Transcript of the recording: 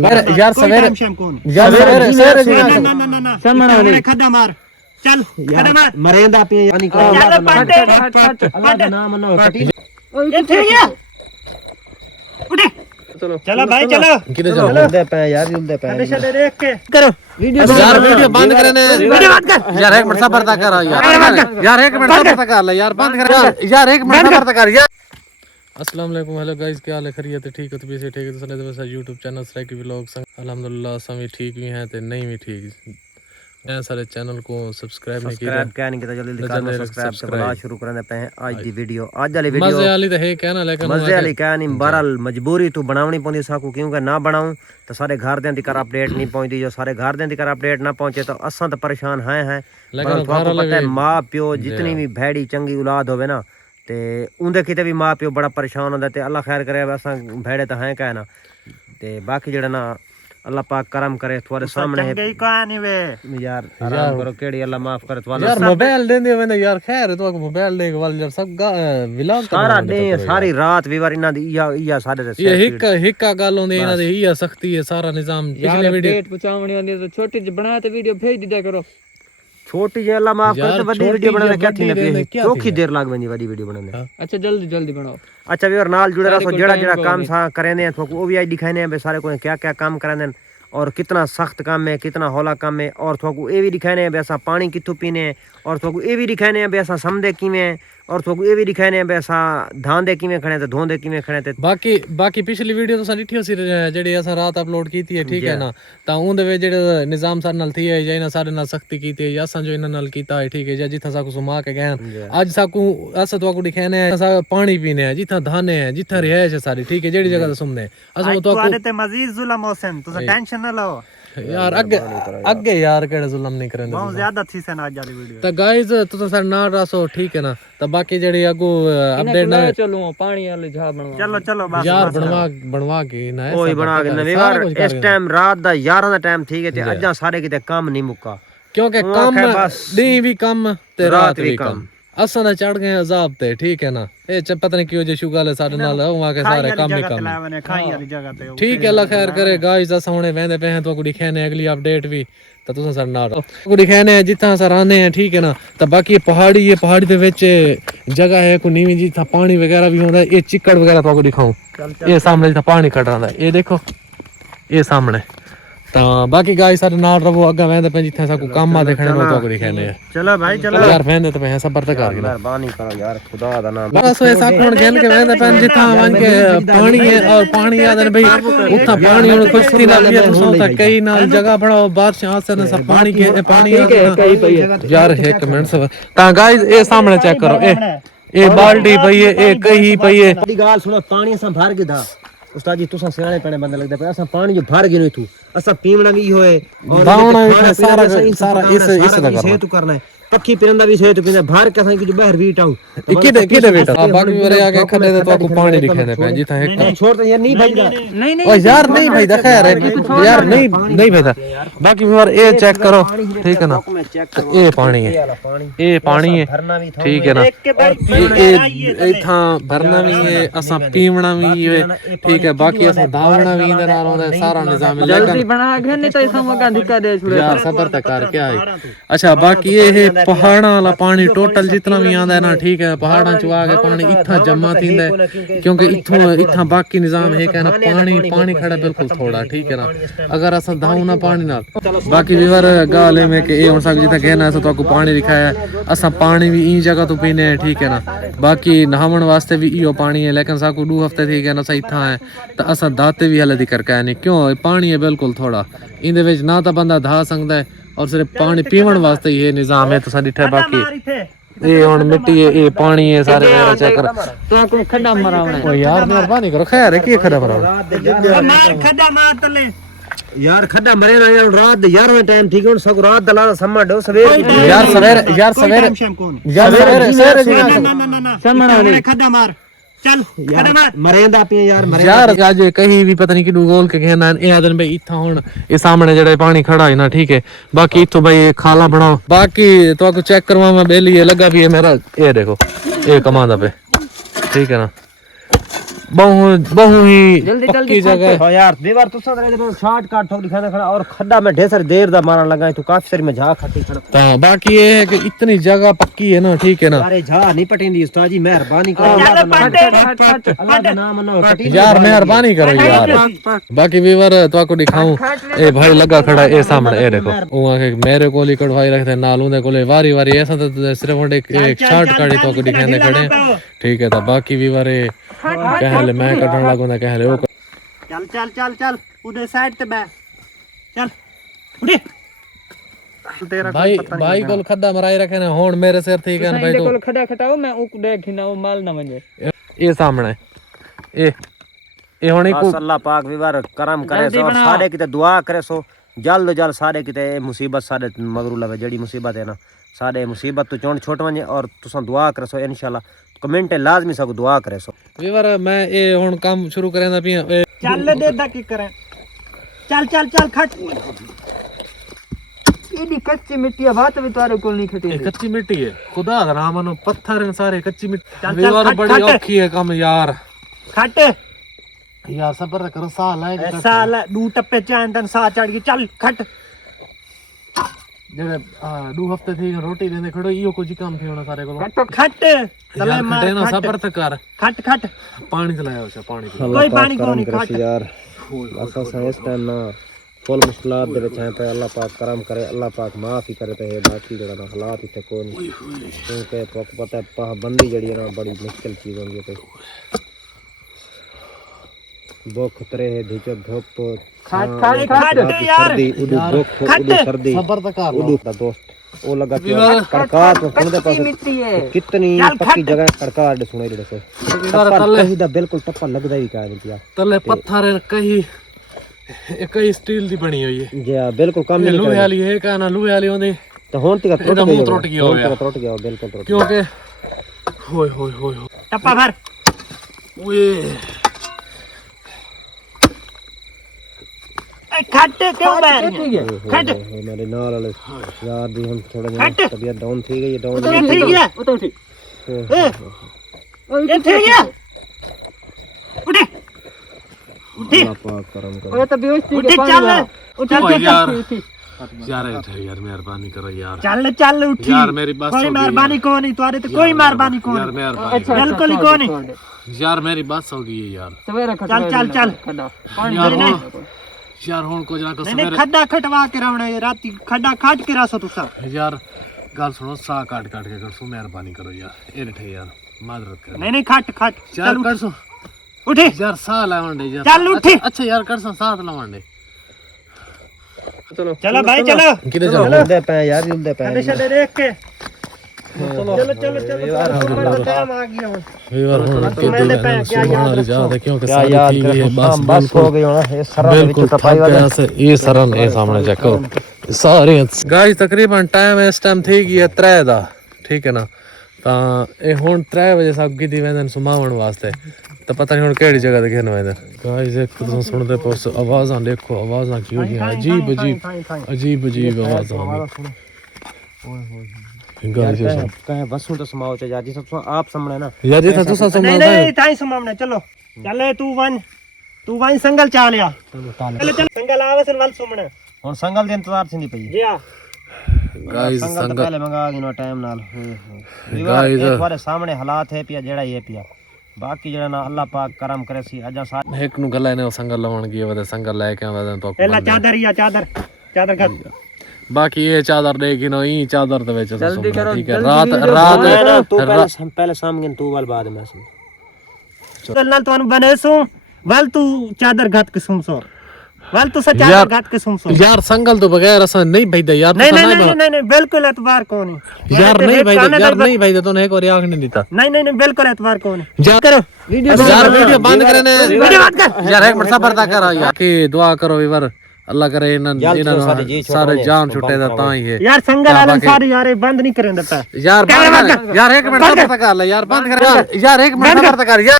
यार सवेरे खड्डा मार चल खड्डा मार मरेंदा पे यानी चल पट अल्लाह का नाम मनो कटी ये ठीक है उठे चलो भाई चलो किधर जुलदे पे यार जुलदे पे हमेशा देख के करो यार वीडियो बंद करने वीडियो बंद कर यार एक मिनट सब्र तक कर यार एक मिनट सब्र तक कर ले यार बंद कर यार एक मिनट सब्र तक कर यार अस्सलाम वालेकुम हेलो गाइस क्या हाल है खैरियत है ठीक है तो भी से ठीक है तो चले तो YouTube चैनल सराकी व्लॉग अल्हम्दुलिल्लाह सभी ठीक भी हैं ते नहीं भी ठीक नए सारे चैनल को सब्सक्राइब नहीं किया क्या नहीं किया जल्दी करना सब्सक्राइब से बड़ा शुरू करने पे हैं आज दी वीडियो आज वाली वीडियो मजे वाली तो है कहना लेकिन मजे वाली क्या नहीं बहरहाल मजबूरी तो बनावनी पौंदी साकू क्योंकि ना बनाऊं तो सारे घर दे तक अपडेट नहीं पहुंचती जो सारे घर दे तक अपडेट ना पहुंचे तो असां तो परेशान हैं लेकिन आपको पता है माँ प्यो जितनी भी भैड़ी चंगी औलाद होवे ना ते उंदे किते भी माँ प्यो बड़ा परेशान होंदा ते अल्लाह खैर करे असां भैड़े तो हैं कहना ते बाकी जेड़ा ना अल्लाह पाक करम करे तुम्हारे सामने है गई कहानी वे यार आराम करो केड़ी अल्लाह माफ करे तुम्हारा यार मोबाइल दे दे ना यार खैर तो मोबाइल दे वाल यार सब व्लॉग सारा दिन सारी रात विवार इना दी या सारे दे ये हिक्का गाल होंदे इना दे या सख्ती है सारा निजाम पिछले वीडियो पेट पचावणी होंदी तो छोटी जी बना ते वीडियो भेज दिया करो छोटी जे अल्लाह माफ करे तो बड़ी वीडियो बनाने क्या थी ना चोखी देर लाग वेंदी बड़ी वीडियो बनाने अच्छा जल्दी जल्दी बनाओ अच्छा वीर नाल जुड़े रहो जेड़ा जेड़ा काम सा करेंदे हैं तो वो भी आज दिखाने हैं सारे को क्या क्या काम करांदे हैं और कितना सख्त काम है कितना हौला काम है और थोकू ये भी दिखाने हैं असां पानी कितों पीने और थोकू ये भी दिखाने हैं असां समदे किवें और थोकू ये भी दिखाने हैं असां धांदे किवें खणे ते धोंदे किवें खणे ते बाकी पिछली वीडियो तो साडी ठियो सी जेडी असां रात अपलोड कीती है ठीक है ना ता उंदे वे जेडे निजाम सारे नाल थी है या इना सारे नाल सख्ती कीती है या असां जो इना नाल कीता है ठीक है या जिथा साकू सुमा के गए आज साकू असां तोकू दिखाने हैं असां पानी पीने है जिथा धाने है जिथा रहائش है सारी ठीक है जेडी जगह ते सुमने असां तोकू ते मजीद जुल्म होसन तो टेंशन ना लो यार अगे यार केड़े जुल्म नहीं करने बहुत ज्यादा थी से आज वाली वीडियो तो गाइस तो सर ना रसो ठीक है ना तो बाकी जेडी अगो अपडेट ना चलो पानी वाले जा बनवा चलो चलो बस यार बनवा के ना ओए बना के नवे बार इस टाइम रात दा 11 दा टाइम ठीक है ते अजा सारे किते काम नहीं मुक्का क्योंकि कम दिन भी कम ते रात भी कम असां दा चढ़ गए अजाब ते ठीक है ना ए पता नहीं क्यों जे शुगल है साडे नाल वहां के सारे काम ही कम खाई वाली जगह पे ठीक है अल्लाह खैर करे गाइस असां हुणे वेंदे पे हैं तो को दिखाने अगली अपडेट भी तो तुसां सर नाल को दिखाने जिथा सर आने हैं ठीक है ना तो बाकी पहाड़ी दे विच जगह है को नीवी जिथा पानी वगैरह भी होंदा ये चिकड़ वगैरह तो को दिखाऊं ये सामने जिथा पानी खड़ रहा है ये देखो ये सामने तो बाकी गाइस सारे नाल रहो अगा वेंदे पे जिथे साकू काम आ देखने में तो को दिखाने है चलो भाई चलो यार वेंदे तो पे सबर तक कर मेहरबानी करो यार खुदा दा नाम बस ऐसा कौन खेल के वेंदे पे जिथा वन के पानी है और पानी आदन भाई उठा पानी और कुश्ती ना भी तो सोता कई नाल जगह बनाओ बारिश आसे ना सब पानी के पानी यार एक मिनट सब ता गाइस ए सामने चेक करो ए बाल्टी पई है ए कही पई है दी गाल सुनो पानी से भर के दा उस्ताद जी तुसा सियाणे पने बंदा लगदा पे असा पानी जो भर गिनो तू असा पीवना भी होए और दावना सारा इस से तू करना है पक्की पिरंदा भी से तू पिंदा भर के असा की जो बाहर वीट आऊं किदे बेटा बाकी मेरे आगे खड़े तो को पानी दिखाने पे जिथा एक छोड़ तो यार नहीं भाई नहीं ओ यार नहीं भाई देखा यार यार नहीं भाई बाकी मेरे ए चेक करो ठीक है ना ये पानी है ये पानी है ठीक है ना ये था भरना भी है असा पीवना भी है ठीक है बाकी असा दावना भी इंदर आ रहा है सारा निजाम जल्दी बना के नहीं तो इसमें मगा धिक्का दे छोड़े यार सबर तक कर क्या है अच्छा बाकी ये है पहाड़ा वाला पानी टोटल जितना भी आंदा है ना ठीक है पहाड़ा च आके पानी इतना जमा थींदा है क्योंकि इतना बाकी निजाम है कि ना पानी खड़ा बिल्कुल थोड़ा ठीक है ना अगर असा दाऊ ना पानी नाल बाकी विवर गाल है में कि ए हुन सा जिथा कहना है तो को पानी दिखाया है असा पानी भी ई जगह तो पीने है ठीक है ना बाकी नहावन वास्ते भी इयो पानी है लेकिन साकू 2 हफ्ते थी गए ना सही था है तो असा दाते भी हले दी करके नहीं क्यों पानी है बिल्कुल थोड़ा इंदे विच ना तो बंदा धा सकदा है और सिर्फ पानी पीवन वास्ते ये निजाम है तो साडी ठे बाकी ये हुन मिट्टी है ये पानी है सारे मेरा चेक कर तो कोई खड्डा मरावना ओ यार मेहरबानी करो खैर है की खड्डा मराओ मार खड्डा मार तले यार खड्डा मरे ना यार रात 11 टाइम ठीक है सब रात दला समझ दो सवेरे यार सवेरे खड्डा मार चल खड्डा मार मरेंदा पे यार आज कहीं भी पता नहीं कि गोल के कहना ए आदन भाई इथा हुन ए सामने जेड़ा पानी खड़ा है ना ठीक है बाकी इथो भाई खाला बनाओ बाकी तो को चेक करवा में बेली ये लगा भी है मेरा ये देखो ये कमांदा पे ठीक है ना बहु ही जल्दी पक्की जगह हाँ यार दीवार तो सब रहे शॉर्टकट ठोक दिखाने खड़ा और खड्डा में ढेर सारी देर दा मारन लगा तू काफी सारी में झा खट्टी खड़ा तो बाकी ये है कि इतनी जगह पक्की है ना, ठीक है ना अरे झा नहीं पटेंदी उस्ताद जी मेहरबानी करो अल्लाह का नाम मनो यार, मेहरबानी करो यार। बाकी वीवर तो आपको दिखाऊं, ए भाई लगा खड़ा है ए सामने, ए देखो वहां के मेरे को ही कढ़वाई रखते नाल उनदे कोले वारी वारी ऐसा तो सिर्फ एक शॉर्ट काढ़ी तो आपको दिखाने खड़े, ठीक है। तो बाकी वीवर कहले मैं कटण लागूंदा कहले वो चल चल चल चल उधर साइड ते बैठ चल उठे तेरा भाई भाई को खड्डा मराई रखे ना होण मेरे सिर ठीक है ना भाई। को खड़ा खटाओ मैं ऊक देख ना वो माल ना वजे ये सामने ए होनी को अल्लाह पाक विवार करम करे सो और सारे किते दुआ करे सो जल्द जल्द सारे किते मुसीबत सारे मगरू लवे जड़ी मुसीबत है ना सारे मुसीबत तो चोंड छोट वने और तुसा दुआ करे सो इंशाल्लाह कमेंट लाजमी सब दुआ करे सो वीवर मैं ए हुन काम शुरू करेंदा पिया चल दे दा की करे चल चल चल खट एडी कच्ची मिट्टी है बात भी तारे को नहीं खटी कच्ची मिट्टी है खुदा दा नाम नो पत्थर हैं सारे कच्ची मिट्टी चल, वीवर खट, बड़ी खट। औखी है काम यार। खट यार सबर करो सा लाए साल दू टप्पे चांद तन सा चढ़ गई चल खट जेड़े 2 हफ्ते थी रोटी देंदे खड़ो इयो कुछ काम थी होना सारे को तो खट चले यार मार खटे ना खट सबर तक कर खट खट पानी चलाया उसे पानी पी। कोई पानी को नहीं खट यार बस असा इस टाइम ना फुल मुश्किलात दे विच हैं पे अल्लाह पाक करम करे अल्लाह पाक माफ ही करे ते बाकी जड़ा ना हालात इत्थे कोई नहीं क्योंकि तुहानू पता है पाबंदी जड़ी है ना बड़ी मुश्किल चीज होंदी है भुख तरे धिचो धूप खट खट खट यार उडू भुख उडू सर्दी सबर तक कर उडू दा दोस्त ओ लगा कड़काट सुनदे पास मिट्टी है कितनी पक्की जगह कड़काट सुनाई दे सो कहीं दा बिल्कुल टप्पा लगदा ही का नहीं यार तले पत्थर है कई स्टील दी बनी हुई है जी हां बिल्कुल कम नहीं लोहे वाली है का ना लोहे वाली होंदी तो होन ती ਇਹਦਾ ਮੂੰਹ ਟੁੱਟ ਗਿਆ ਹੋਇਆ। टूट गया बिल्कुल टूट क्योंकि होय होय होय टप्पा भर ओए खट क्यों बैठ खट हमारे नाल वाले यार दी हम थोड़ा हट। तबीयत डाउन थी गई डाउन ये ठीक है वो तो ठीक ये ठीक है उठे उठे अल्लाह पाक करम करे वो तो बेहोश थी उठे के चल पानी उठे यार यार यार मेहरबानी करो यार चल चल उठी यार मेरी बात कोई सुन मेहरबानी को नहीं तुम्हारे तो कोई मेहरबानी को यार नहीं मेहरबानी बिल्कुल ही को नहीं यार मेरी बात हो गई है यार सवेरे खटा चल चल चल खड़ा यार यार हुन कुछ ना नहीं नहीं खड्डा खटवा के रवना ये राती खड्डा खाट के रासो तुसा यार गल सुनो सा काट काट के कर सो मेहरबानी करो यार ए रठे यार माजरत कर नहीं नहीं खट खट यार चल कर सो उठे यार सा लावन दे यार चल उठी। अच्छा यार कर सो साथ लावन दे चलो चलो भाई चलो किधर चलो चलो दे पे यार दे पे खड्डे शड्डे देख के चलो चलो चलो टाइम आ गया हूं वीवर हुन के मैंने पे क्या याद वाली जात है क्योंकि क्या सारी याद की हुई है बस बस बस हो गई होना ये सरल बिल्कुल विच सफाई थक वाला गया से ये सरन ए सामने चेको सारे गाइस तकरीबन टाइम इस टाइम थी गई है 3 दा ठीक है ना ਤਾਂ ਇਹ ਹੁਣ 3 ਵਜੇ ਸਭ ਕਿਦੀ ਵੈਂਦਨ ਸੁਮਾਵਣ ਵਾਸਤੇ ਤਾਂ ਪਤਾ ਨਹੀਂ ਹੁਣ ਕਿਹੜੀ ਜਗ੍ਹਾ ਤੇ ਘਿਰਨ ਵੈਂਦਨ ਗਾਇਸ ਇੱਕ ਤੁਸੀਂ ਸੁਣਦੇ ਪੋਸ ਆਵਾਜ਼ਾਂ ਦੇਖੋ ਆਵਾਜ਼ਾਂ ਕੀ ਹੋਈਆਂ ਅਜੀਬ ਅਜੀਬ ਆਵਾਜ਼ਾਂ गाइस कहे बसू तो समाओ च यार जी सब आप सामने ना यार ये तो सब नहीं नहीं ताई सुमावना चलो चले तू वन संगल चा लिया चल चल संगल आवसन वल सुमना हुन संगल दे इंतजार सिंदी पई जी हां गाइस संगल तो संगत पहले मंगा गिनो टाइम नाल गाइस तुम्हारे सामने हालात है पिया जेड़ा ये पिया बाकी जेड़ा ना अल्लाह पाक करम करे सी अजा सा एक नु गल्ला ने संगल लावण गई वदे संगल लेके आवे तो पहला चादर या चादर घर बाकी ये चादर देखी नो ई चादर दे विच जल्दी करो, ठीक है जल्दी रात ना तू पहले साम गिन तू वाल बाद में चल तो बने सो वल तू चादर घात के सुमसो वल तू सा चादर घात के सुमसो यार संगल तो बगैर असा नहीं भेजदा यार नहीं नहीं नहीं नहीं नहीं बिल्कुल एतबार को नहीं यार नहीं भेजदा यार नहीं भेजदा तूने एक और आंख नहीं देता नहीं नहीं नहीं बिल्कुल एतबार को नहीं यार करो यार वीडियो बंद करने वीडियो बंद कर यार एक मिनट सबर ता करो यार की दुआ करो वीवर अल्लाह करे इन्हां सारे जान छुटे दा तां ही है यार संगल वाले सारे यार बंद नहीं करें देता यार एक मिनट सबर ता कर ले यार बंद कर यार एक मिनट सबर ता कर यार